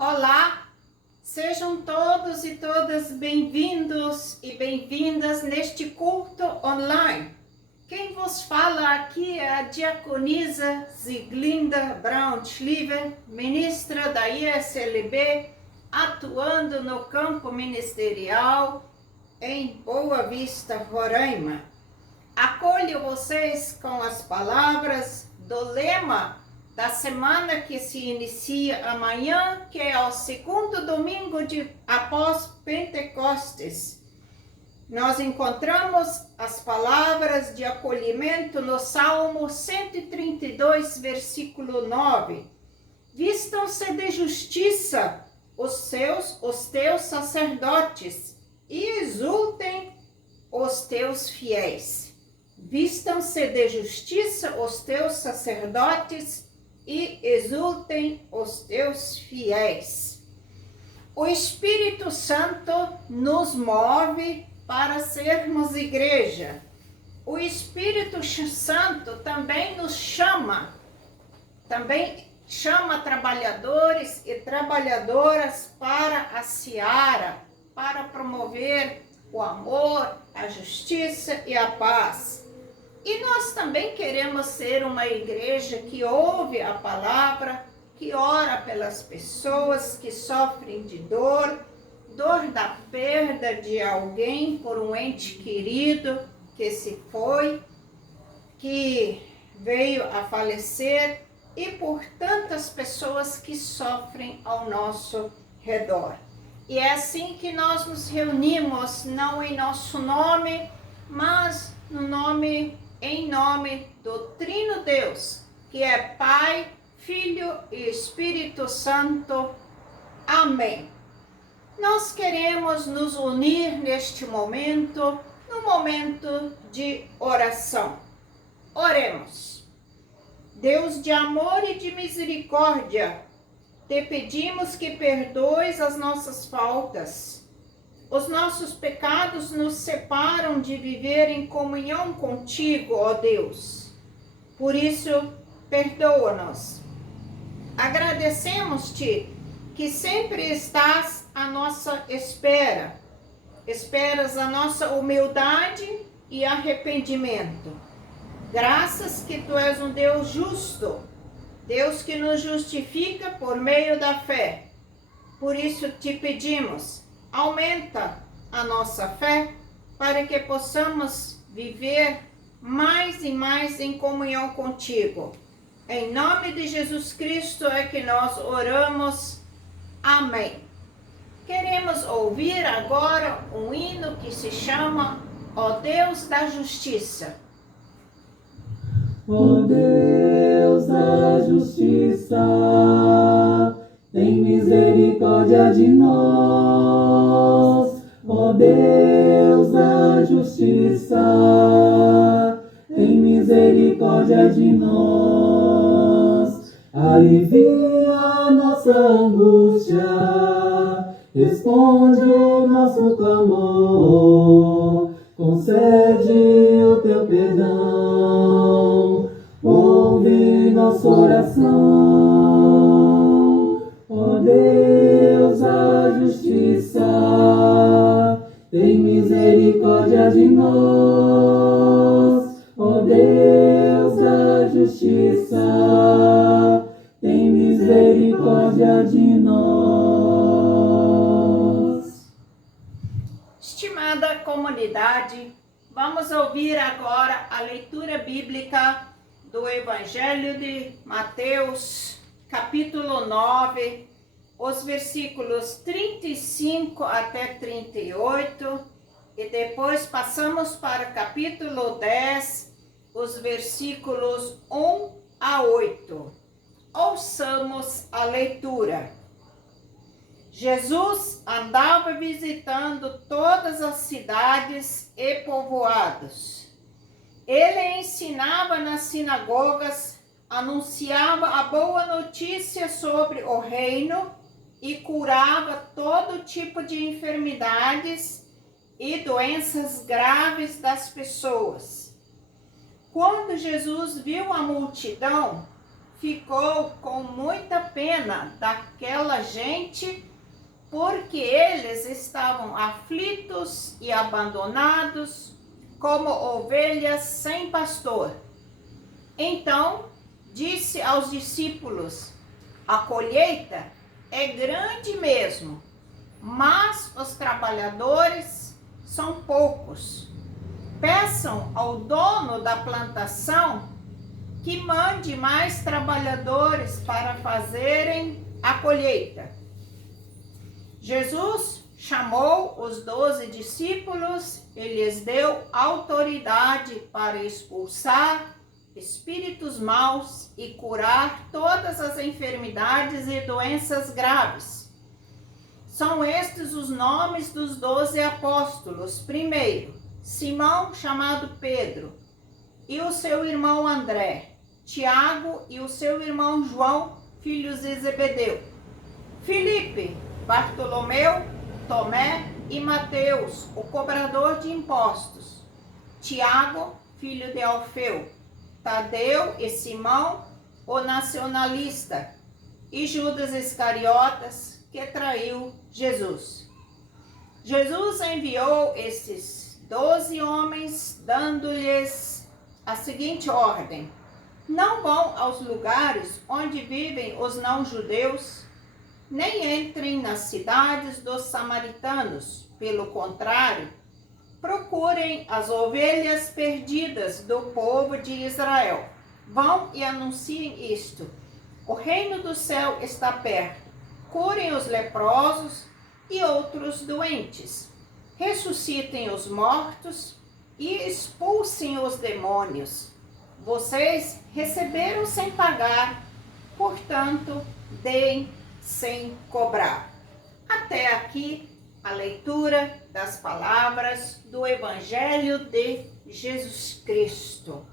Olá, sejam todos e todas bem-vindos e bem-vindas neste culto online. Quem vos fala aqui é a diaconisa Ziglinda Brown Schliver, ministra da ISLB, atuando no campo ministerial em Boa Vista, Roraima. Acolho vocês com as palavras do lema da semana que se inicia amanhã, que é o segundo domingo após Pentecostes. Nós encontramos as palavras de acolhimento no Salmo 132, versículo 9. Vistam-se de justiça os teus sacerdotes e exultem os teus fiéis. Vistam-se de justiça os teus sacerdotes e exultem os teus fiéis. O Espírito Santo nos move para sermos igreja. O Espírito Santo também nos chama, trabalhadores e trabalhadoras para a seara, para promover o amor, a justiça e a paz. E nós também queremos ser uma igreja que ouve a palavra, que ora pelas pessoas que sofrem de dor da perda de alguém por um ente querido que se foi, que veio a falecer, e por tantas pessoas que sofrem ao nosso redor. E é assim que nós nos reunimos, não em nosso nome, mas em nome do Trino Deus, que é Pai, Filho e Espírito Santo. Amém. Nós queremos nos unir neste momento, no momento de oração. Oremos. Deus de amor e de misericórdia, te pedimos que perdoes as nossas faltas. Os nossos pecados nos separam de viver em comunhão contigo, ó Deus. Por isso, perdoa-nos. Agradecemos-te que sempre estás à nossa espera. Esperas a nossa humildade e arrependimento. Graças que tu és um Deus justo, Deus que nos justifica por meio da fé. Por isso te pedimos, aumenta a nossa fé para que possamos viver mais e mais em comunhão contigo. Em nome de Jesus Cristo é que nós oramos. Amém. Queremos ouvir agora um hino que se chama Ó Deus da Justiça. Ó Deus da Justiça, tem misericórdia de nós. Ó Deus da Justiça, tem misericórdia de nós. Alivia a nossa angústia, responde o nosso clamor, concede o teu perdão, ouve nossa oração. Ó Deus da Justiça, tem misericórdia de nós. Ó Deus da Justiça, tem misericórdia de nós. Estimada comunidade, vamos ouvir agora a leitura bíblica do Evangelho de Mateus, capítulo 9, os versículos 35 até 38, e depois passamos para o capítulo 10, os versículos 1 a 8. Ouçamos a leitura. Jesus andava visitando todas as cidades e povoados. Ele ensinava nas sinagogas, anunciava a boa notícia sobre o reino e curava todo tipo de enfermidades e doenças graves das pessoas. Quando Jesus viu a multidão, ficou com muita pena daquela gente, porque eles estavam aflitos e abandonados, como ovelhas sem pastor. Então disse aos discípulos: a colheita é grande mesmo, mas os trabalhadores são poucos. Peçam ao dono da plantação que mande mais trabalhadores para fazerem a colheita. Jesus chamou os 12 discípulos e lhes deu autoridade para expulsar espíritos maus e curar todas as enfermidades e doenças graves. São estes os nomes dos 12 apóstolos. Primeiro, Simão, chamado Pedro, e o seu irmão André, Tiago e o seu irmão João, filhos de Zebedeu, Filipe, Bartolomeu, Tomé e Mateus, o cobrador de impostos, Tiago, filho de Alfeu, Tadeu e Simão, o nacionalista, e Judas Iscariotas, que traiu Jesus. Jesus enviou esses 12 homens, dando-lhes a seguinte ordem: não vão aos lugares onde vivem os não-judeus, nem entrem nas cidades dos samaritanos. Pelo contrário, procurem as ovelhas perdidas do povo de Israel. Vão e anunciem isto: o reino do céu está perto. Curem os leprosos e outros doentes. Ressuscitem os mortos e expulsem os demônios. Vocês receberam sem pagar, portanto, deem sem cobrar. Até aqui a leitura das palavras do Evangelho de Jesus Cristo.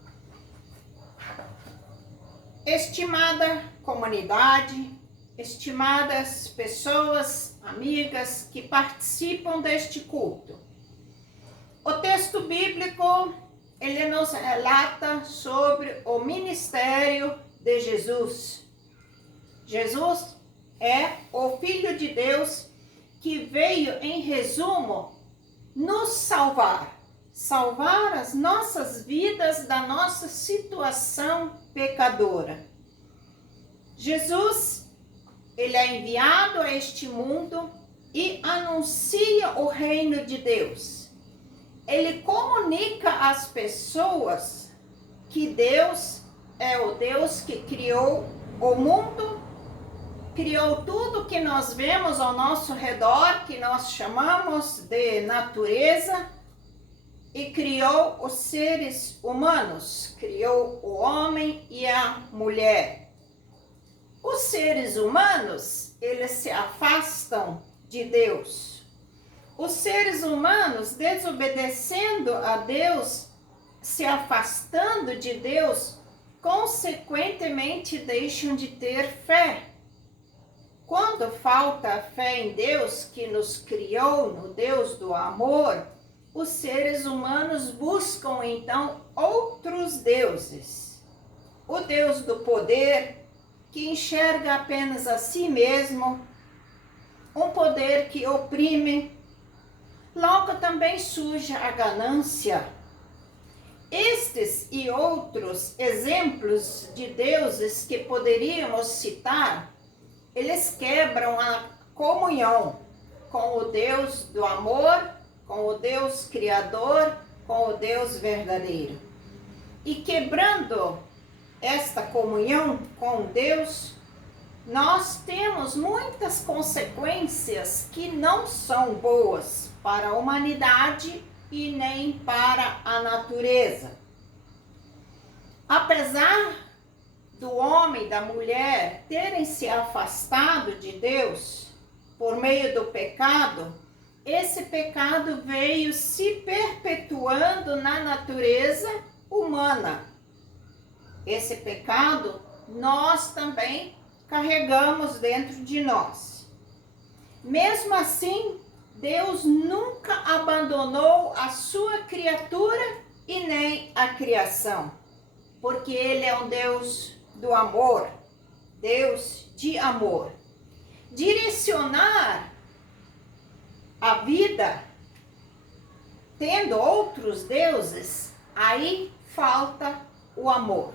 Estimada comunidade, estimadas pessoas, amigas que participam deste culto, o texto bíblico, ele nos relata sobre o ministério de Jesus. Jesus é o Filho de Deus que veio, em resumo, nos salvar as nossas vidas da nossa situação pecadora. Jesus, ele é enviado a este mundo e anuncia o reino de Deus. Ele comunica às pessoas que Deus é o Deus que criou o mundo, criou tudo que nós vemos ao nosso redor, que nós chamamos de natureza, e criou os seres humanos, criou o homem e a mulher. Os seres humanos, eles se afastam de Deus. Os seres humanos, desobedecendo a Deus, se afastando de Deus, consequentemente deixam de ter fé. Quando falta fé em Deus, que nos criou, no Deus do amor, os seres humanos buscam então outros deuses. O Deus do poder, que enxerga apenas a si mesmo, um poder que oprime. Logo também surge a ganância. Estes e outros exemplos de deuses que poderíamos citar, eles quebram a comunhão com o Deus do amor, com o Deus criador, com o Deus verdadeiro. E quebrando esta comunhão com Deus, nós temos muitas consequências que não são boas para a humanidade e nem para a natureza. Apesar do homem e da mulher terem se afastado de Deus por meio do pecado, esse pecado veio se perpetuando na natureza humana. Esse pecado nós também carregamos dentro de nós. Mesmo assim, Deus nunca abandonou a sua criatura e nem a criação, porque Ele é um Deus do amor, Deus de amor. Direcionar a vida tendo outros deuses, aí falta o amor.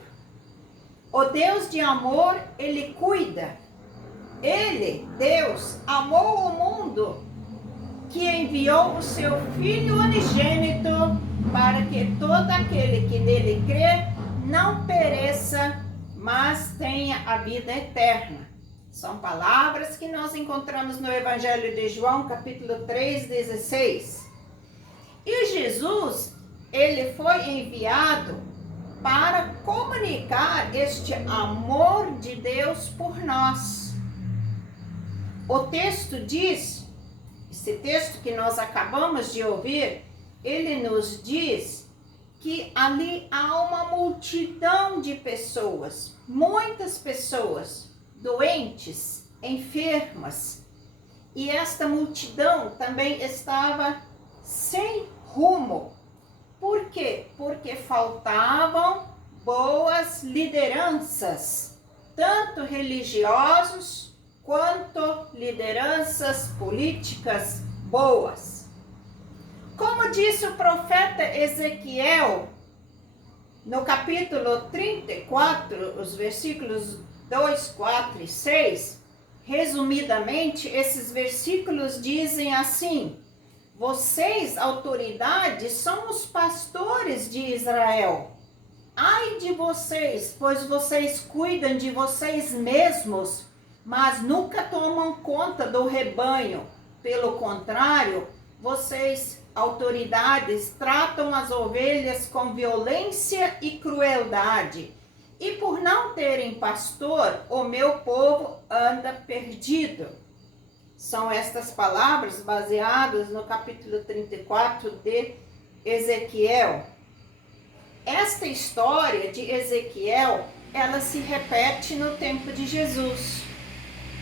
O Deus de amor, ele cuida. Ele, Deus, amou o mundo, que enviou o seu Filho unigênito para que todo aquele que nele crê não pereça, mas tenha a vida eterna. São palavras que nós encontramos no Evangelho de João, capítulo 3, 16. E Jesus, ele foi enviado para comunicar este amor de Deus por nós. O texto diz, esse texto que nós acabamos de ouvir, ele nos diz que ali há uma multidão de pessoas, muitas pessoas, doentes, enfermas. E esta multidão também estava sem rumo. Por quê? Porque faltavam boas lideranças, tanto religiosos quanto lideranças políticas boas. Como disse o profeta Ezequiel, no capítulo 34, os versículos 2, 4 e 6, resumidamente, esses versículos dizem assim: vocês, autoridades, são os pastores de Israel. Ai de vocês, pois vocês cuidam de vocês mesmos, mas nunca tomam conta do rebanho. Pelo contrário, vocês, autoridades, tratam as ovelhas com violência e crueldade. E por não terem pastor, o meu povo anda perdido. São estas palavras baseadas no capítulo 34 de Ezequiel. Esta história de Ezequiel, ela se repete no tempo de Jesus.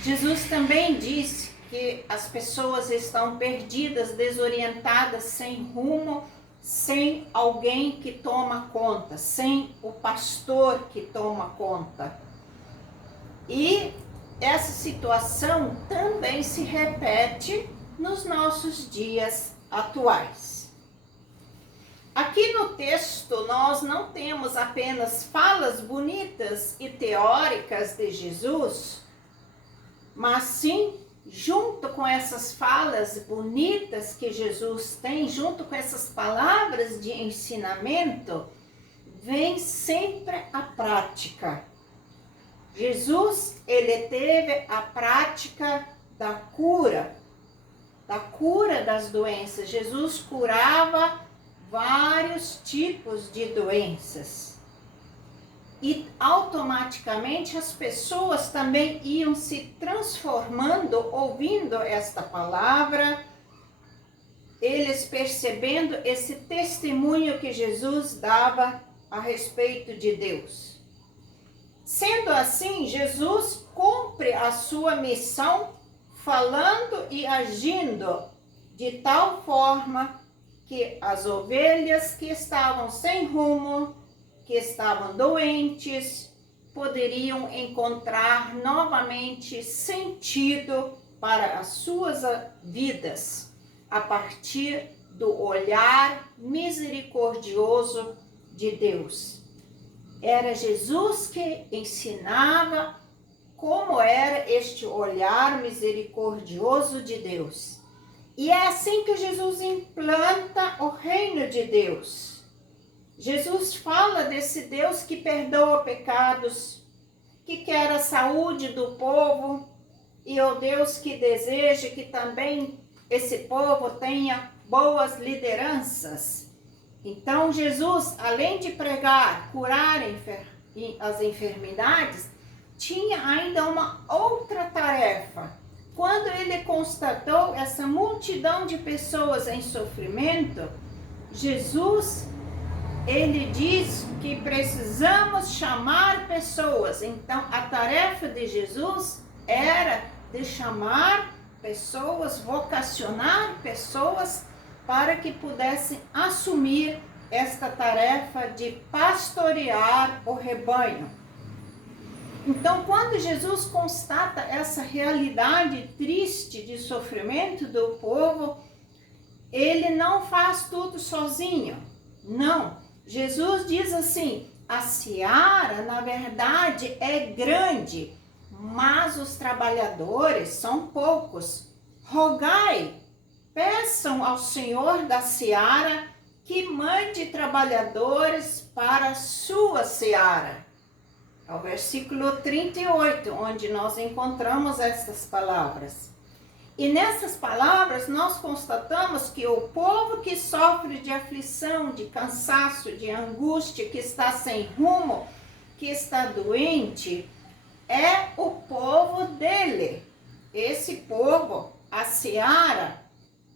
Jesus também disse que as pessoas estão perdidas, desorientadas, sem rumo, sem alguém que toma conta, sem o pastor que toma conta. E essa situação também se repete nos nossos dias atuais. Aqui no texto nós não temos apenas falas bonitas e teóricas de Jesus, mas sim, junto com essas falas bonitas que Jesus tem, junto com essas palavras de ensinamento, vem sempre a prática. Jesus, ele teve a prática da cura das doenças. Jesus curava vários tipos de doenças. E automaticamente as pessoas também iam se transformando, ouvindo esta palavra, eles percebendo esse testemunho que Jesus dava a respeito de Deus. Sendo assim, Jesus cumpre a sua missão falando e agindo de tal forma que as ovelhas que estavam sem rumo, que estavam doentes, poderiam encontrar novamente sentido para as suas vidas, a partir do olhar misericordioso de Deus. Era Jesus que ensinava como era este olhar misericordioso de Deus. E é assim que Jesus implanta o reino de Deus. Jesus fala desse Deus que perdoa pecados, que quer a saúde do povo, e o Deus que deseja que também esse povo tenha boas lideranças. Então Jesus, além de pregar, curar as enfermidades, tinha ainda uma outra tarefa. Quando ele constatou essa multidão de pessoas em sofrimento, Jesus, ele diz que precisamos chamar pessoas. Então, a tarefa de Jesus era de chamar pessoas, vocacionar pessoas para que pudessem assumir esta tarefa de pastorear o rebanho. Então, quando Jesus constata essa realidade triste de sofrimento do povo, ele não faz tudo sozinho. Não. Jesus diz assim: a seara, na verdade, é grande, mas os trabalhadores são poucos. Rogai, peçam ao Senhor da seara que mande trabalhadores para a sua seara. É o versículo 38, onde nós encontramos estas palavras. E nessas palavras nós constatamos que o povo que sofre de aflição, de cansaço, de angústia, que está sem rumo, que está doente, é o povo dele. Esse povo, a seara,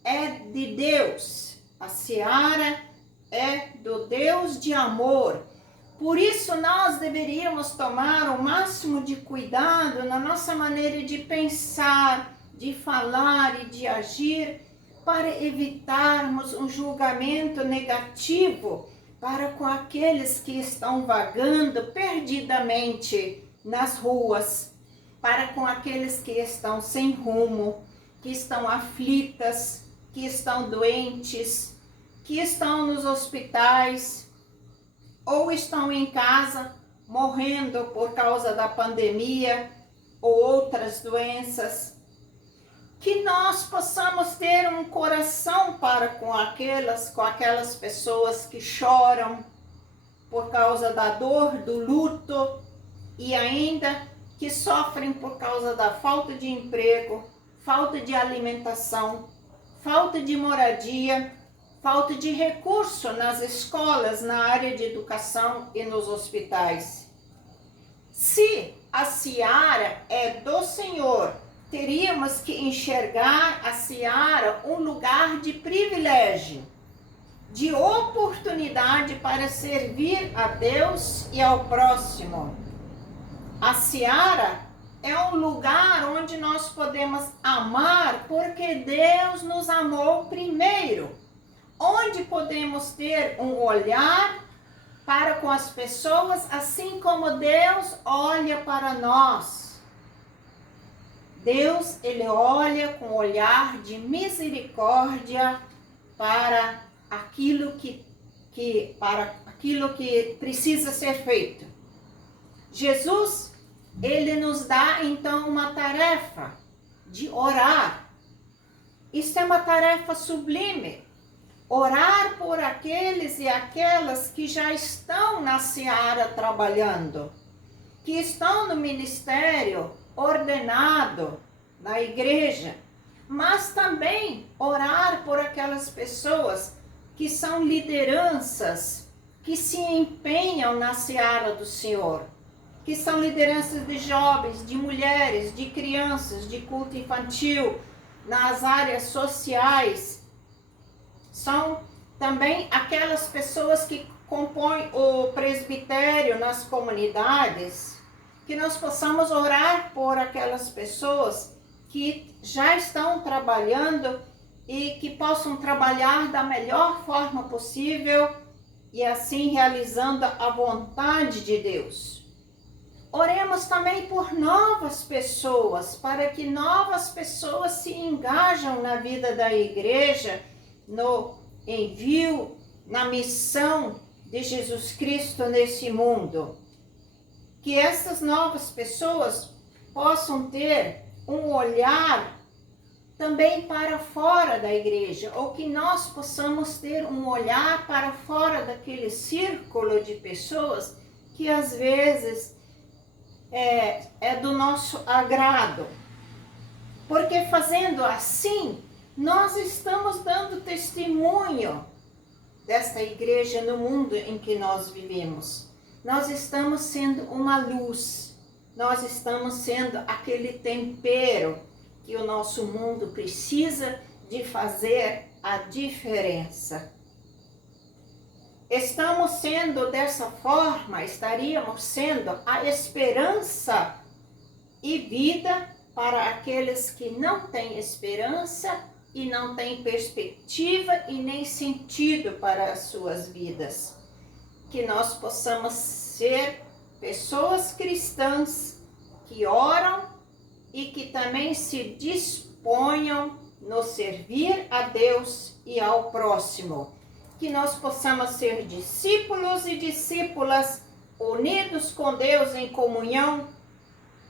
é de Deus. A seara é do Deus de amor. Por isso nós deveríamos tomar o máximo de cuidado na nossa maneira de pensar, de falar e de agir, para evitarmos um julgamento negativo para com aqueles que estão vagando perdidamente nas ruas, para com aqueles que estão sem rumo, que estão aflitas, que estão doentes, que estão nos hospitais ou estão em casa morrendo por causa da pandemia ou outras doenças. Que nós possamos ter um coração para com aquelas pessoas que choram por causa da dor, do luto e ainda que sofrem por causa da falta de emprego, falta de alimentação, falta de moradia, falta de recurso nas escolas, na área de educação e nos hospitais. Se a seara é do Senhor, teríamos que enxergar a seara um lugar de privilégio, de oportunidade para servir a Deus e ao próximo. A seara é um lugar onde nós podemos amar porque Deus nos amou primeiro, onde podemos ter um olhar para com as pessoas assim como Deus olha para nós. Deus, ele olha com olhar de misericórdia para aquilo que precisa ser feito. Jesus, ele nos dá então uma tarefa de orar. Isso é uma tarefa sublime. Orar por aqueles e aquelas que já estão na seara trabalhando, que estão no ministério ordenado na igreja, mas também orar por aquelas pessoas que são lideranças, que se empenham na seara do Senhor, que são lideranças de jovens, de mulheres, de crianças, de culto infantil, nas áreas sociais. São também aquelas pessoas que compõem o presbitério nas comunidades, que nós possamos orar por aquelas pessoas que já estão trabalhando e que possam trabalhar da melhor forma possível e assim realizando a vontade de Deus. Oremos também por novas pessoas, para que novas pessoas se engajam na vida da igreja, no envio, na missão de Jesus Cristo nesse mundo. Que essas novas pessoas possam ter um olhar também para fora da igreja, ou que nós possamos ter um olhar para fora daquele círculo de pessoas que às vezes é do nosso agrado. Porque fazendo assim, nós estamos dando testemunho desta igreja no mundo em que nós vivemos. Nós estamos sendo uma luz, nós estamos sendo aquele tempero que o nosso mundo precisa de fazer a diferença. Estamos sendo dessa forma, estaríamos sendo a esperança e vida para aqueles que não têm esperança e não têm perspectiva e nem sentido para as suas vidas. Que nós possamos ser pessoas cristãs que oram e que também se disponham no servir a Deus e ao próximo. Que nós possamos ser discípulos e discípulas unidos com Deus em comunhão,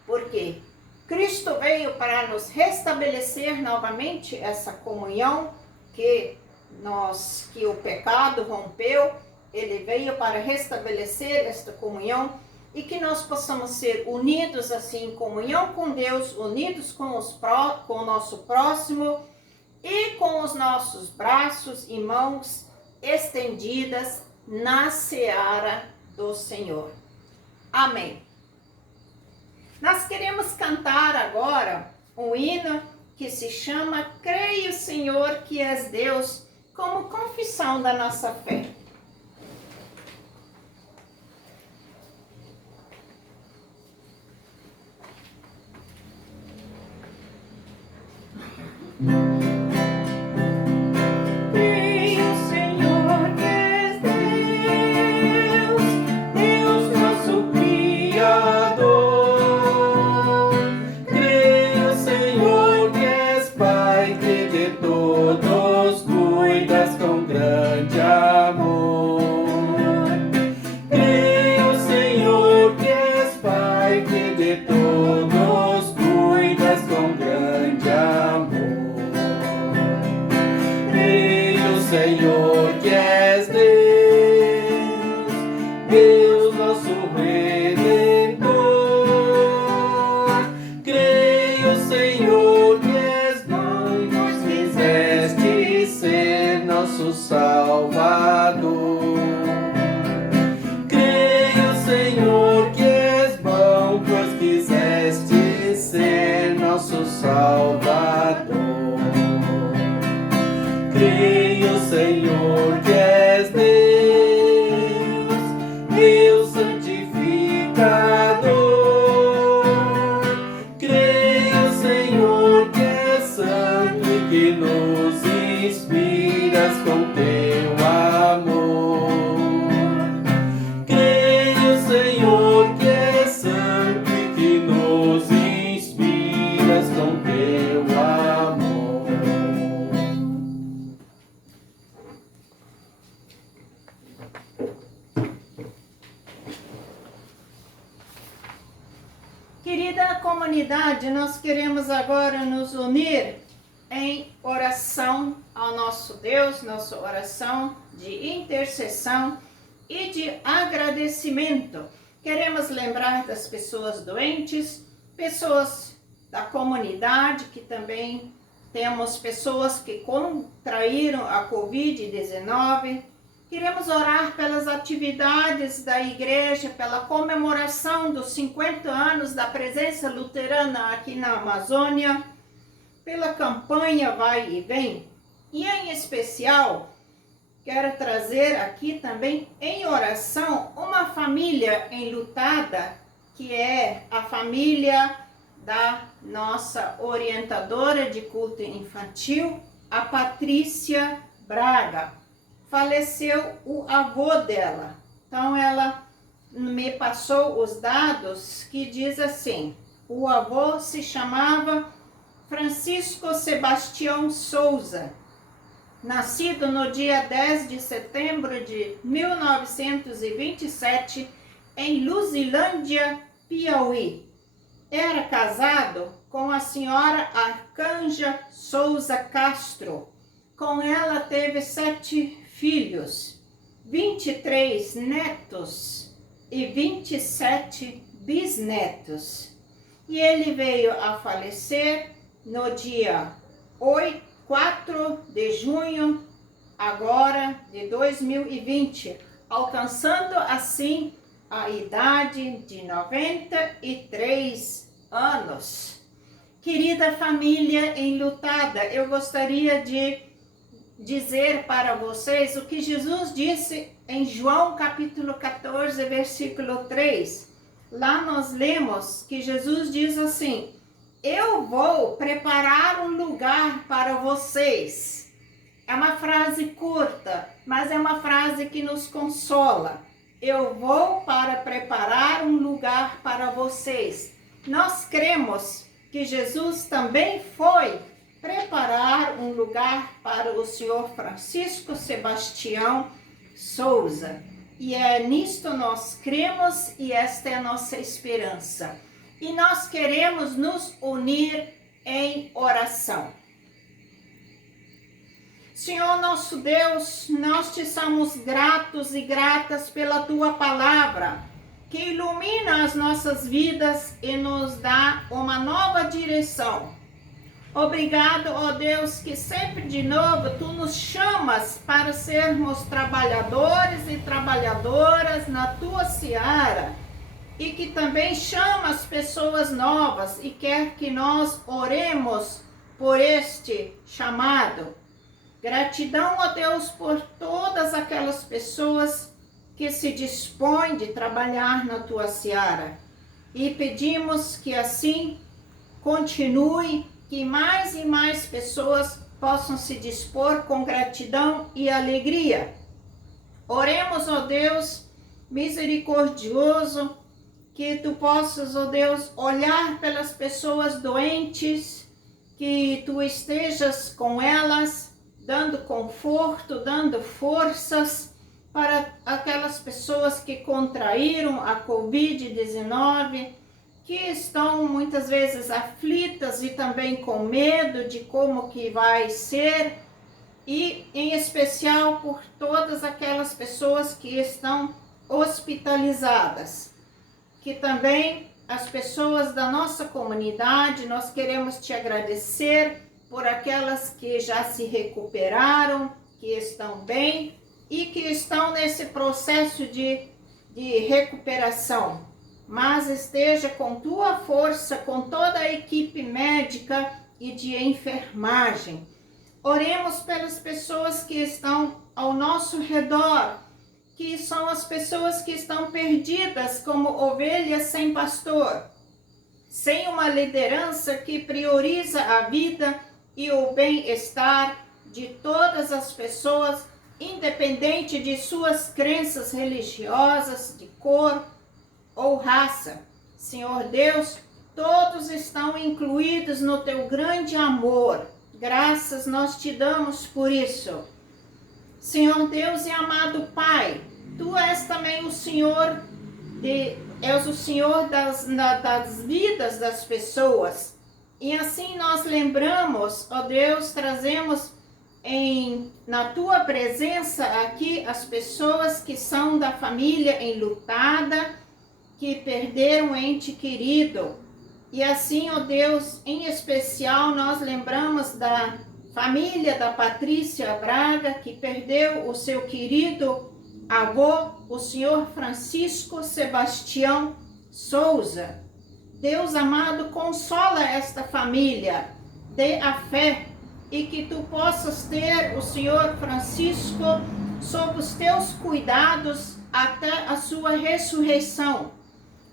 porque Cristo veio para nos restabelecer novamente essa comunhão que o pecado rompeu. Ele veio para restabelecer esta comunhão e que nós possamos ser unidos assim em comunhão com Deus, unidos com o nosso próximo e com os nossos braços e mãos estendidas na seara do Senhor. Amém. Nós queremos cantar agora um hino que se chama Creio, Senhor, que és Deus, como confissão da nossa fé. Senhor, que és Deus, Deus nosso Redentor. Creio, Senhor, que és bom e nos fizeste ser nosso Salvador. Creio, Senhor, que és bom, pois quiseste ser nosso Salvador. Creio, Senhor, que és Deus, Deus santificador. Creio, Senhor, que és santo e que nos inspiras com teu amor. Creio, Senhor, que és santo e que nos inspiras com teu amor. Querida comunidade, nós queremos agora nos unir em oração ao nosso Deus, nossa oração de intercessão e de agradecimento. Queremos lembrar das pessoas doentes, pessoas da comunidade, que também temos pessoas que contraíram a Covid-19. Queremos orar pelas atividades da igreja, pela comemoração dos 50 anos da presença luterana aqui na Amazônia, pela campanha Vai e Vem. E em especial, quero trazer aqui também em oração uma família enlutada, que é a família da nossa orientadora de culto infantil, a Patrícia Braga. Faleceu o avô dela. Então ela me passou os dados que diz assim: o avô se chamava Francisco Sebastião Souza, nascido no dia 10 de setembro de 1927 em Luzilândia, Piauí. Era casado com a senhora Arcanja Souza Castro. Com ela teve 7 filhos, 23 netos e 27 bisnetos. E ele veio a falecer no dia 4 de junho, agora de 2020, alcançando assim a idade de 93 anos. Querida família enlutada, eu gostaria de dizer para vocês o que Jesus disse em João capítulo 14, versículo 3. Lá nós lemos que Jesus diz assim: eu vou preparar um lugar para vocês. É uma frase curta, mas é uma frase que nos consola. Eu vou para preparar um lugar para vocês. nós cremos que Jesus também foi preparar um lugar para o senhor Francisco Sebastião Souza. E é nisto nós cremos e esta é a nossa esperança. E nós queremos nos unir em oração. Senhor nosso Deus, nós te somos gratos e gratas pela tua palavra, que ilumina as nossas vidas e nos dá uma nova direção. Obrigado, ó Deus, que sempre de novo tu nos chamas para sermos trabalhadores e trabalhadoras na tua seara e que também chamas pessoas novas e quer que nós oremos por este chamado. Gratidão, ó Deus, por todas aquelas pessoas que se dispõem de trabalhar na tua seara e pedimos que assim continue, que mais e mais pessoas possam se dispor com gratidão e alegria. Oremos, ó Deus, misericordioso, que tu possas, ó Deus, olhar pelas pessoas doentes, que tu estejas com elas, dando conforto, dando forças para aquelas pessoas que contraíram a Covid-19, que estão muitas vezes aflitas e também com medo de como que vai ser, e em especial por todas aquelas pessoas que estão hospitalizadas, que também as pessoas da nossa comunidade, nós queremos te agradecer por aquelas que já se recuperaram, que estão bem e que estão nesse processo de recuperação. Mas esteja com tua força, com toda a equipe médica e de enfermagem. Oremos pelas pessoas que estão ao nosso redor, que são as pessoas que estão perdidas como ovelhas sem pastor, sem uma liderança que prioriza a vida e o bem-estar de todas as pessoas, independente de suas crenças religiosas, de cor ou raça. Senhor Deus, todos estão incluídos no teu grande amor. Graças nós te damos por isso. Senhor Deus e amado Pai, tu és também o Senhor, és o Senhor das vidas das pessoas. E assim nós lembramos, ó Deus, trazemos na tua presença aqui as pessoas que são da família enlutada, que perderam um ente querido. E assim, ó Deus, em especial nós lembramos da família da Patrícia Braga, que perdeu o seu querido avô, o senhor Francisco Sebastião Souza. Deus amado, consola esta família, dê a fé e que tu possas ter o senhor Francisco sob os teus cuidados até a sua ressurreição.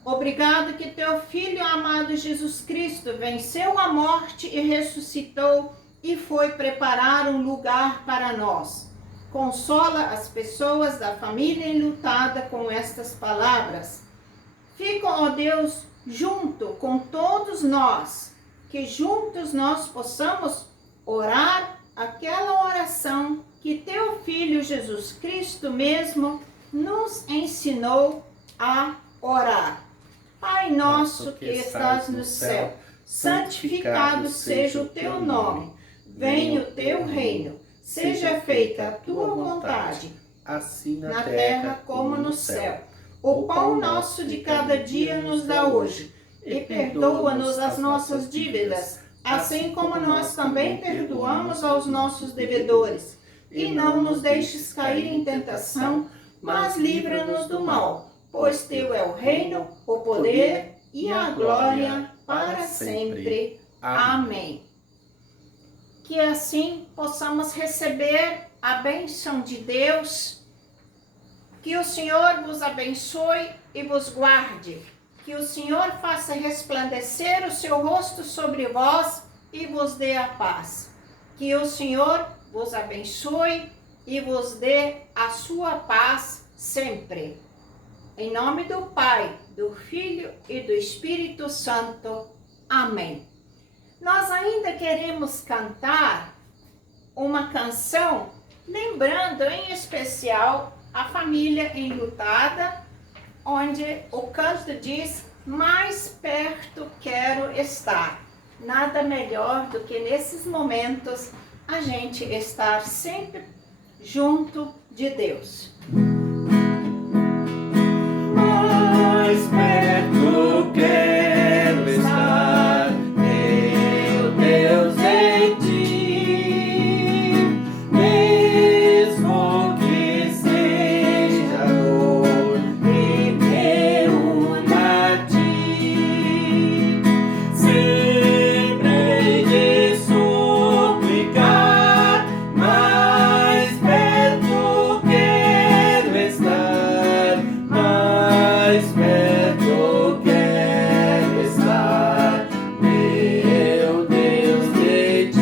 Obrigado que teu Filho amado Jesus Cristo venceu a morte e ressuscitou e foi preparar um lugar para nós. Consola as pessoas da família enlutada com estas palavras. Fica, ó Deus, junto com todos nós, que juntos nós possamos orar aquela oração que teu Filho Jesus Cristo mesmo nos ensinou a orar. Pai nosso que estás no céu, santificado seja o teu nome. Venha o teu reino, seja feita a tua vontade, assim na terra como no céu. O pão nosso de cada dia nos dá hoje, e perdoa-nos as nossas dívidas, assim como nós também perdoamos aos nossos devedores. E não nos deixes cair em tentação, mas livra-nos do mal. Pois teu é o reino, o poder e a glória para sempre. Amém. Que assim possamos receber a bênção de Deus. Que o Senhor vos abençoe e vos guarde. Que o Senhor faça resplandecer o seu rosto sobre vós e vos dê a paz. Que o Senhor vos abençoe e vos dê a sua paz sempre. Em nome do Pai, do Filho e do Espírito Santo. Amém. Nós ainda queremos cantar uma canção, lembrando em especial a família enlutada, onde o canto diz: mais perto quero estar. Nada melhor do que nesses momentos a gente estar sempre junto de Deus. Mais perto quero estar, meu Deus, de ti, mesmo que seja dor e me una a ti, sempre hei de suplicar, mais perto quero estar, mais perto quero estar, meu Deus, de ti.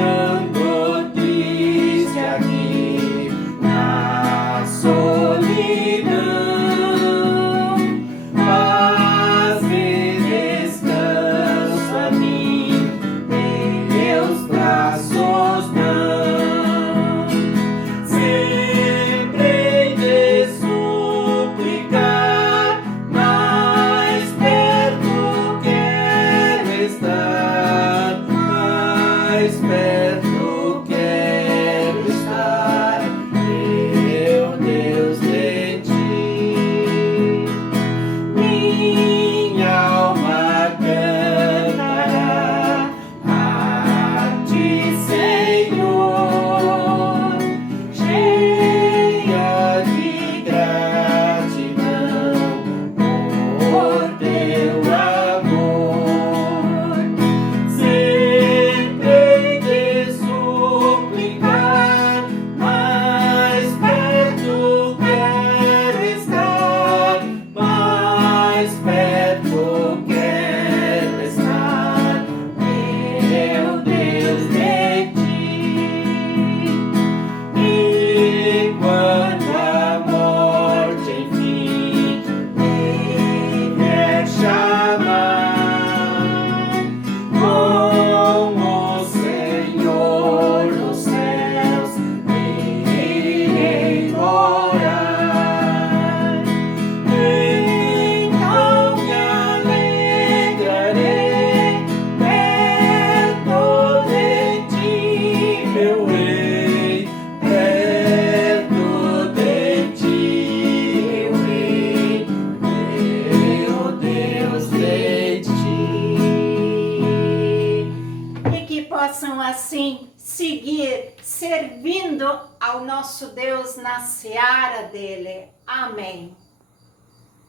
Andando triste aqui na solidão, faze descanso a mim, teus braços dão. Sempre hei de suplicar, mais perto quero estar, mais perto quero estar, meu Deus, de ti. Minha alma cantará a ti, Senhor, cheia de gratidão por teu amor. Sempre hei de suplicar, mais perto quero estar, mais perto quero estar, meu Deus, de ti. E quando a morte enfim me quer chamar, com o Senhor nos céus irei morar. Então me alegrarei perto de ti, meu Rei, perto de ti, meu Rei, meu Deus, de ti. E que possam assim seguir servindo ao nosso Deus na seara dele. Amém.